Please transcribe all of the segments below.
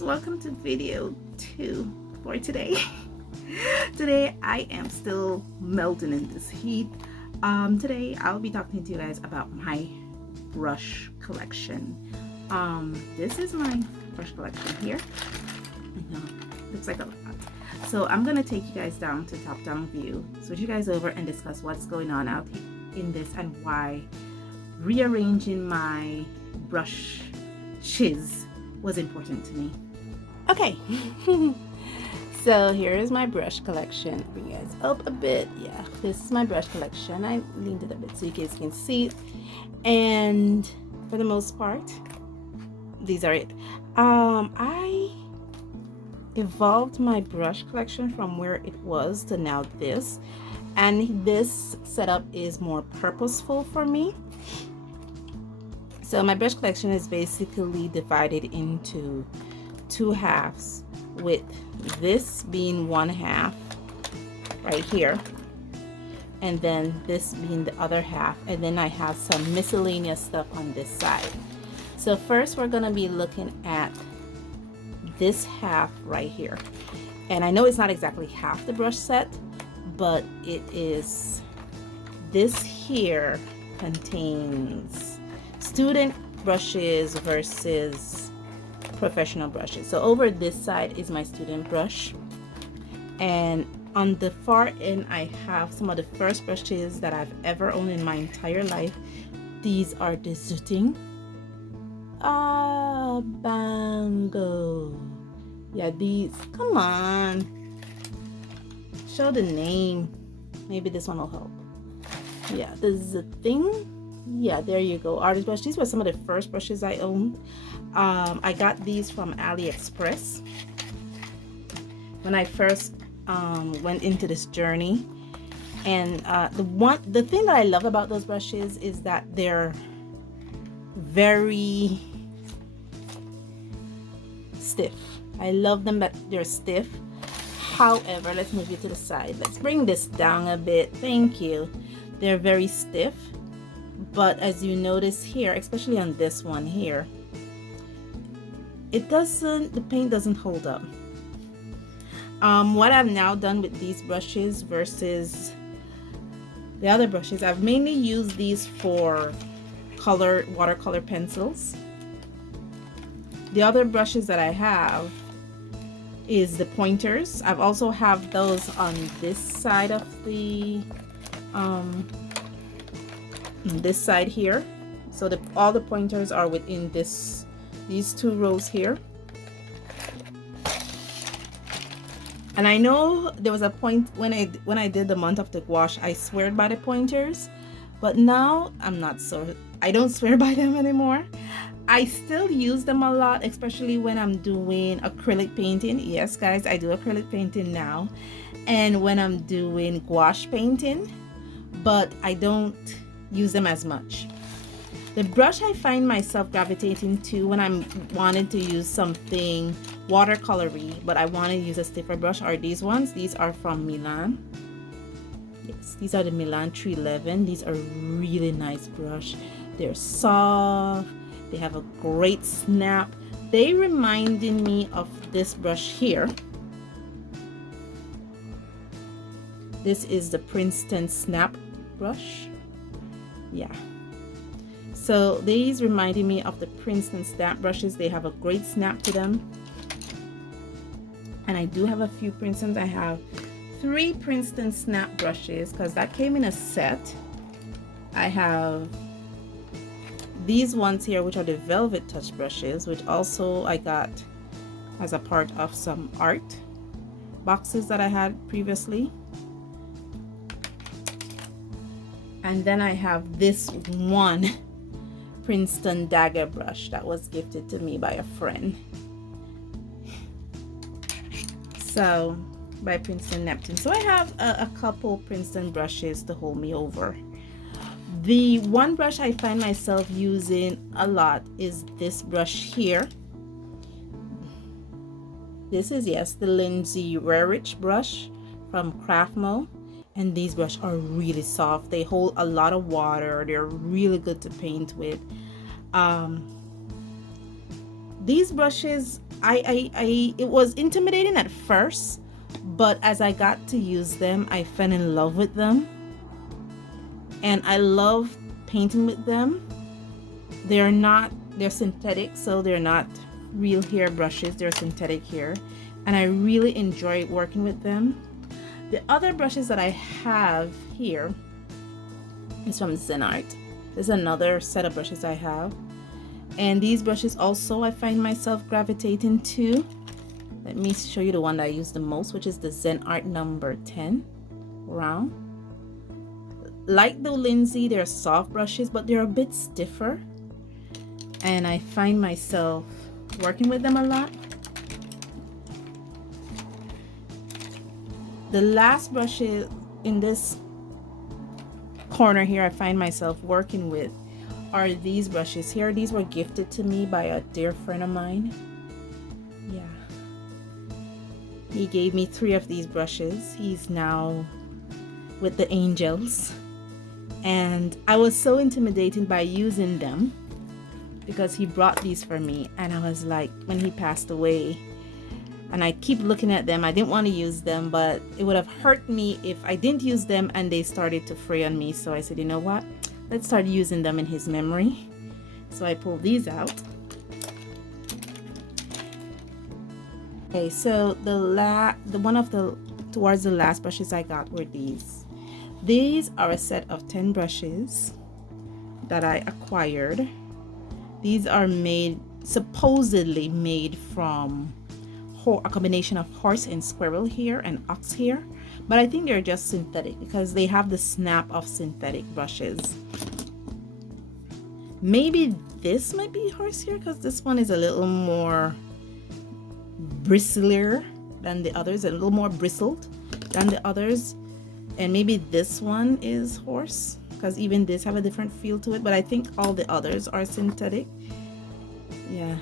Welcome to video 2 for today. Today I am still melting in this heat. Today I'll be talking to you guys about my brush collection. This is my brush collection here. I know, looks like a lot. So I'm gonna take you guys down to top-down view, switch you guys over and discuss what's going on out in this and why rearranging my brushes was important to me. Okay. So here is my brush collection. Bring you guys up a bit. Yeah, this is my brush collection. I leaned it a bit so you guys can see it. And for the most part, these are it. I evolved my brush collection from where it was to now this. And this setup is more purposeful for me. So my brush collection is basically divided into two halves, with this being one half right here, and then this being the other half, and then I have some miscellaneous stuff on this side. So first we're going to be looking at this half right here, and I know it's not exactly half the brush set, but it is. This here contains student brushes versus professional brushes. So over this side is my student brush, and on the far end I have some of the first brushes that I've ever owned in my entire life. These are the Zutting Bango. Yeah, these, come on, show the name. Maybe this one will help. Yeah, the Zutting. Yeah, there you go, artist brush. These were some of the first brushes I owned. I got these from AliExpress when I first went into this journey. And the thing that I love about those brushes is that they're very stiff. I love them that they're stiff. However, let's move you to the side. Let's bring this down a bit. Thank you. They're very stiff. But as you notice here, especially on this one here, the paint doesn't hold up. What I've now done with these brushes versus the other brushes, I've mainly used these for watercolor pencils. The other brushes that I have is the pointers. I've also have those on this side of the this side here. So all the pointers are within these two rows here. And I know there was a point when I did the month of the gouache, I swear by the pointers, but now I'm not, so I don't swear by them anymore. I still use them a lot, especially when I'm doing acrylic painting. Yes guys, I do acrylic painting now, and when I'm doing gouache painting, but I don't use them as much. The brush I find myself gravitating to when I'm wanting to use something watercolory, but I want to use a stiffer brush, are these ones. These are from Milan. Yes, these are the Milan 311. These are really nice brush. They're soft. They have a great snap. They reminded me of this brush here. This is the Princeton Snap brush. Yeah. So these reminded me of the Princeton Snap brushes. They have a great snap to them. And I do have a few Princetons. I have 3 Princeton Snap brushes because that came in a set. I have these ones here, which are the Velvet Touch brushes, which also I got as a part of some art boxes that I had previously. And then I have this one Princeton Dagger brush that was gifted to me by a friend. So, by Princeton Neptune. So I have a couple Princeton brushes to hold me over. The one brush I find myself using a lot is this brush here. This is, yes, the Lindsay Rarich brush from Craftmo. And these brushes are really soft. They hold a lot of water. They're really good to paint with. These brushes, it was intimidating at first, but as I got to use them, I fell in love with them. And I love painting with them. They're synthetic, so they're not real hair brushes, they're synthetic hair. And I really enjoy working with them. The other brushes that I have here is from Zen Art. There's another set of brushes I have. And these brushes also I find myself gravitating to. Let me show you the one that I use the most, which is the Zen Art number 10 round. Like the Lindsay, they're soft brushes, but they're a bit stiffer. And I find myself working with them a lot. The last brushes in this corner here I find myself working with are these brushes here. These were gifted to me by a dear friend of mine. Yeah. He gave me 3 of these brushes. He's now with the angels. And I was so intimidated by using them because he brought these for me, and I was like, when he passed away, and I keep looking at them, I didn't want to use them, but it would have hurt me if I didn't use them and they started to fray on me. So I said, you know what, let's start using them in his memory. So I pulled these out. Okay, so the one of the towards the last brushes I got were these. These are a set of 10 brushes that I acquired. These are supposedly made from a combination of horse and squirrel hair and ox hair, but I think they're just synthetic because they have the snap of synthetic brushes. Maybe this might be horsehair because this one is a little more bristlier than the others, a little more bristled than the others. And maybe this one is horse because even this have a different feel to it, but I think all the others are synthetic. Yeah,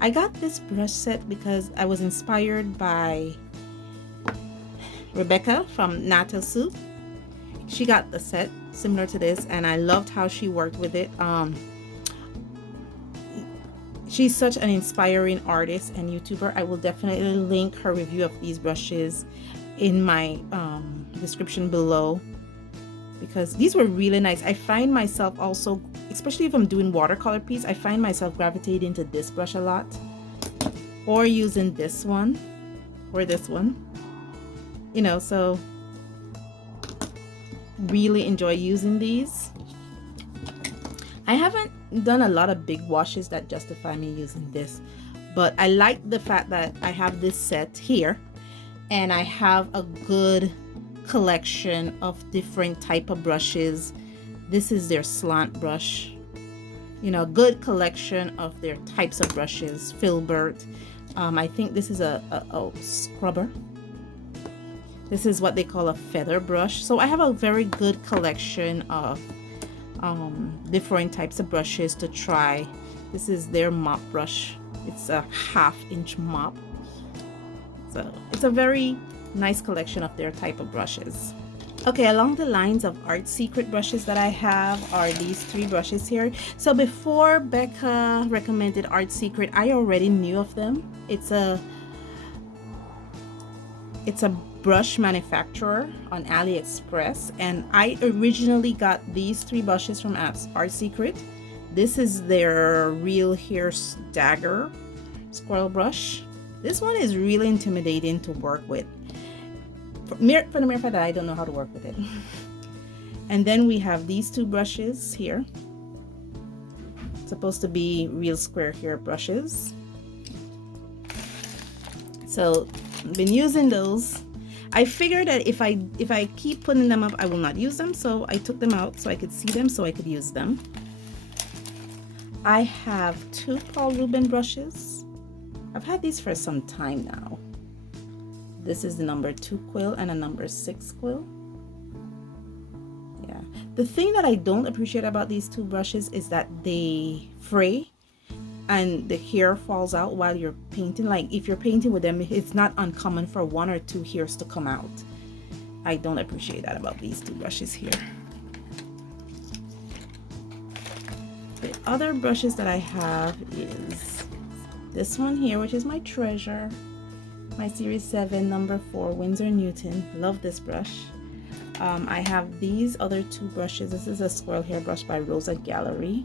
I got this brush set because I was inspired by Rebecca from Nato Soup. She got the set similar to this and I loved how she worked with it. She's such an inspiring artist and YouTuber. I will definitely link her review of these brushes in my description below because these were really nice. I find myself also, especially if I'm doing watercolor piece, I find myself gravitating to this brush a lot, or using this one or this one, you know, so really enjoy using these. I haven't done a lot of big washes that justify me using this, but I like the fact that I have this set here and I have a good collection of different type of brushes. This is their slant brush, you know, good collection of their types of brushes. Filbert, I think this is a scrubber. This is what they call a feather brush. So I have a very good collection of different types of brushes to try. This is their mop brush. It's a 1/2 inch mop. So it's a very nice collection of their type of brushes. Okay, along the lines of Art Secret brushes that I have are these 3 brushes here. So before Becca recommended Art Secret, I already knew of them. It's a brush manufacturer on AliExpress, and I originally got these 3 brushes from Art Secret. This is their Real Hair Dagger Squirrel brush. This one is really intimidating to work with for the mere fact that I don't know how to work with it. And then we have these 2 brushes here, supposed to be real square hair brushes. So I've been using those. I figured that if I keep putting them up, I will not use them, so I took them out so I could see them, so I could use them. I have 2 Paul Rubens brushes. I've had these for some time now. This is the number 2 quill and a number 6 quill. Yeah. The thing that I don't appreciate about these 2 brushes is that they fray and the hair falls out while you're painting. Like if you're painting with them, it's not uncommon for 1 or 2 hairs to come out. I don't appreciate that about these 2 brushes here. The other brushes that I have is this one here, which is my treasure, my Series 7 number 4 Winsor Newton. Love this brush. I have these other two brushes. This is a squirrel hair brush by Rosa Gallery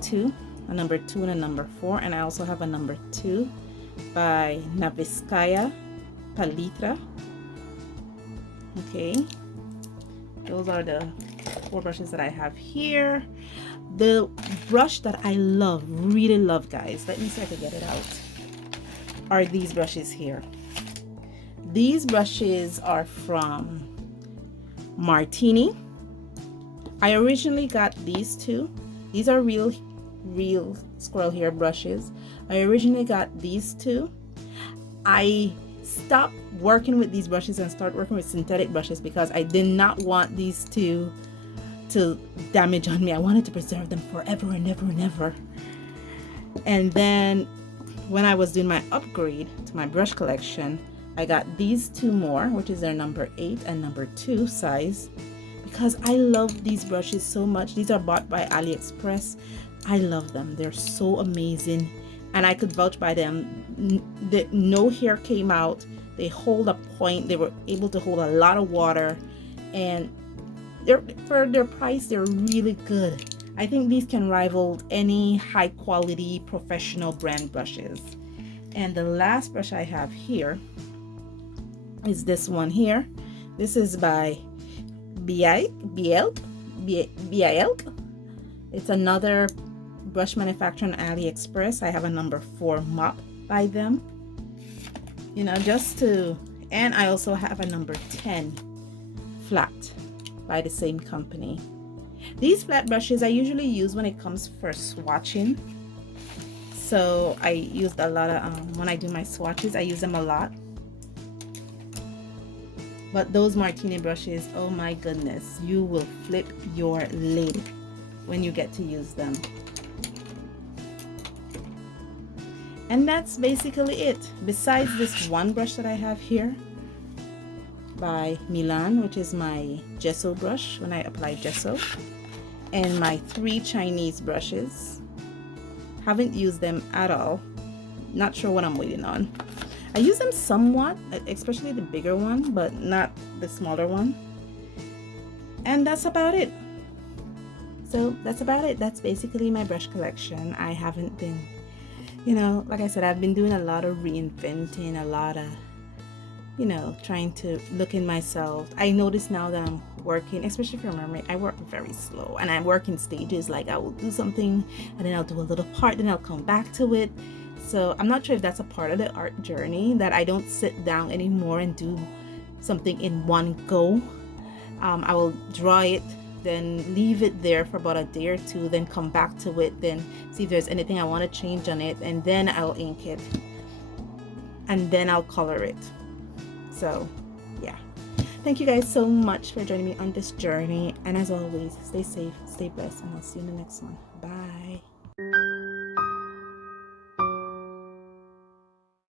2, a number 2 and a number 4, and I also have a number 2 by Naviskaya Palitra. Okay, those are the 4 brushes that I have here. The brush that I love, really love, guys, let me see if I can get it out, are these brushes here. These brushes are from Martini. I originally got these two. These are real squirrel hair brushes. I originally got these two. I stopped working with these brushes and started working with synthetic brushes because I did not want these two to damage on me. I wanted to preserve them forever and ever and ever. And then when I was doing my upgrade to my brush collection, I got these two more, which is their number 8 and number 2 size, because I love these brushes so much. These are bought by AliExpress. I love them. They're so amazing, and I could vouch by them. No hair came out. They hold a point. They were able to hold a lot of water, and for their price, they're really good. I think these can rival any high quality professional brand brushes. And the last brush I have here is this one here. This is by Bielk. It's another brush manufacturer on AliExpress. I have a number 4 mop by them. You know, and I also have a number 10 flat by the same company. These flat brushes I usually use when it comes for swatching. So I used a lot of, when I do my swatches, I use them a lot. But those Martini brushes, oh my goodness, you will flip your lid when you get to use them. And that's basically it. Besides this one brush that I have here by Milan, which is my gesso brush when I apply gesso, and my 3 Chinese brushes. Haven't used them at all. Not sure what I'm waiting on. I use them somewhat, especially the bigger one, but not the smaller one. And that's about it. So that's about it. That's basically my brush collection. I haven't been, you know, like I said, I've been doing a lot of reinventing, a lot of, you know, trying to look in myself. I notice now that I'm working, especially for mermaid, I work very slow, and I work in stages. Like I will do something and then I'll do a little part, then I'll come back to it. So I'm not sure if that's a part of the art journey, that I don't sit down anymore and do something in one go. I will draw it, then leave it there for about a day or two, then come back to it, then see if there's anything I want to change on it, and then I'll ink it, and then I'll color it. So yeah, thank you guys so much for joining me on this journey, and as always, stay safe, stay blessed, and I'll see you in the next one. Bye.